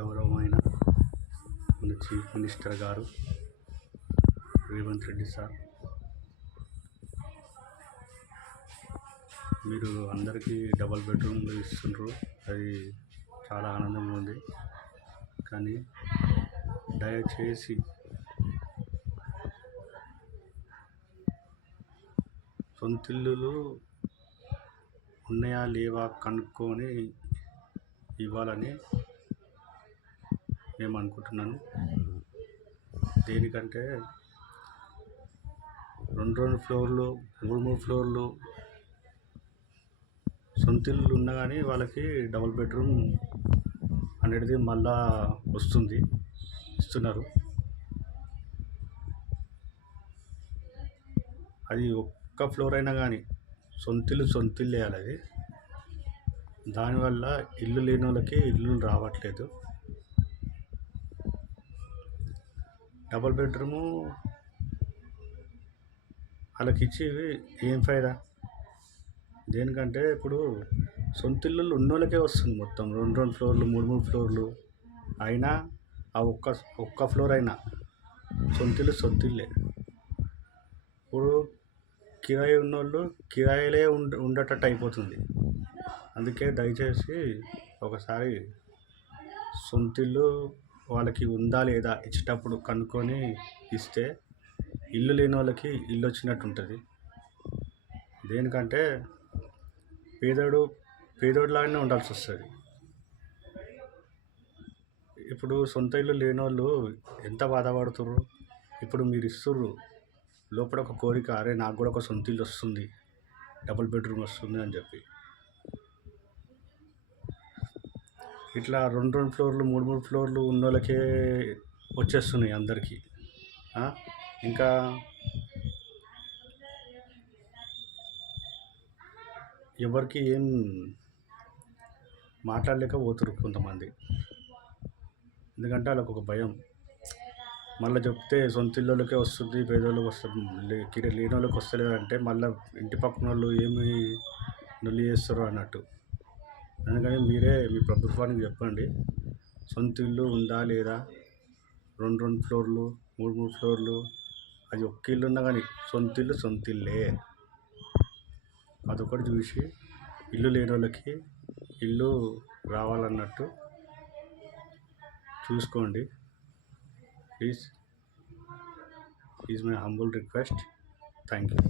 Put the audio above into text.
గౌరవమైన మన chief minister గారు రేవంత్ రెడ్డి సార్, మీరు అందరికీ డబల్ బెడ్రూమ్లు ఇస్తుండ్రు, అది చాలా ఆనందంగా ఉంది. కానీ దయచేసి సొంతిల్లులు ఉన్నాయా లేవా కనుక్కొని ఇవ్వాలని మేము అనుకుంటున్నాను. దేనికంటే 2 ఫ్లోర్లు 3 ఫ్లోర్లు సొంతిల్లు ఉన్నా కానీ వాళ్ళకి డబుల్ బెడ్రూమ్ అనేది మళ్ళా ఇస్తున్నారు. అది ఒక్క ఫ్లోర్ అయినా కానీ సొంతిల్లు వేయాలి. అది దానివల్ల ఇల్లు లేని వాళ్ళకి ఇల్లు రావట్లేదు. డబుల్ బెడ్రూము వాళ్ళకి ఇచ్చి ఏం ఫైదా? దేనికంటే ఇప్పుడు సొంతిల్లు ఉన్నోళ్ళకే వస్తుంది మొత్తం 2 ఫ్లోర్లు 3 ఫ్లోర్లు అయినా ఆ ఒక్క ఫ్లోర్ అయినా సొంతిల్లే. ఇప్పుడు కిరాయి ఉన్నోళ్ళు కిరాయిలే ఉండేటట్టు అయిపోతుంది. అందుకే దయచేసి ఒకసారి సొంతిల్లు వాళ్ళకి ఉందా లేదా ఇచ్చేటప్పుడు కనుక్కొని ఇస్తే ఇల్లు లేని వాళ్ళకి ఇల్లు వచ్చినట్టు ఉంటుంది. దేనికంటే పేదోడిలాగానే ఉండాల్సి వస్తుంది. ఇప్పుడు సొంత ఇల్లు లేని వాళ్ళు ఎంత బాధపడుతుర్రు. ఇప్పుడు మీరు ఇస్తుర్రు, లోపల ఒక కోరిక, అరే నాకు కూడా ఒక సొంత ఇల్లు వస్తుంది, డబుల్ బెడ్రూమ్ వస్తుంది అని చెప్పి. ఇట్లా 2 ఫ్లోర్లు 3 ఫ్లోర్లు ఉన్న వాళ్ళకే వచ్చేస్తున్నాయి అందరికీ. ఇంకా ఎవరికి ఏం మాట్లాడలేకపోతున్నారు కొంతమంది. ఎందుకంటే వాళ్ళకు ఒక భయం, మళ్ళీ చెప్తే సొంత ఇళ్ళకే వస్తుంది, పేదోళ్ళకి వస్తుంది, లేని వాళ్ళకి వస్తలేదంటే మళ్ళీ ఇంటి పక్కన వాళ్ళు ఏమి నొల్లి చేస్తారు అన్నట్టు. అందుకని మీరే మీ ప్రభుత్వానికి చెప్పండి, సొంత ఇల్లు ఉందా లేదా, 2 ఫ్లోర్లు 3 ఫ్లోర్లు, అది ఒక్క ఇల్లు ఉన్నా కానీ సొంతిల్లే. అదొకటి చూసి ఇల్లు లేని వాళ్ళకి ఇల్లు రావాలన్నట్టు చూసుకోండి. Please my humble request. Thank you.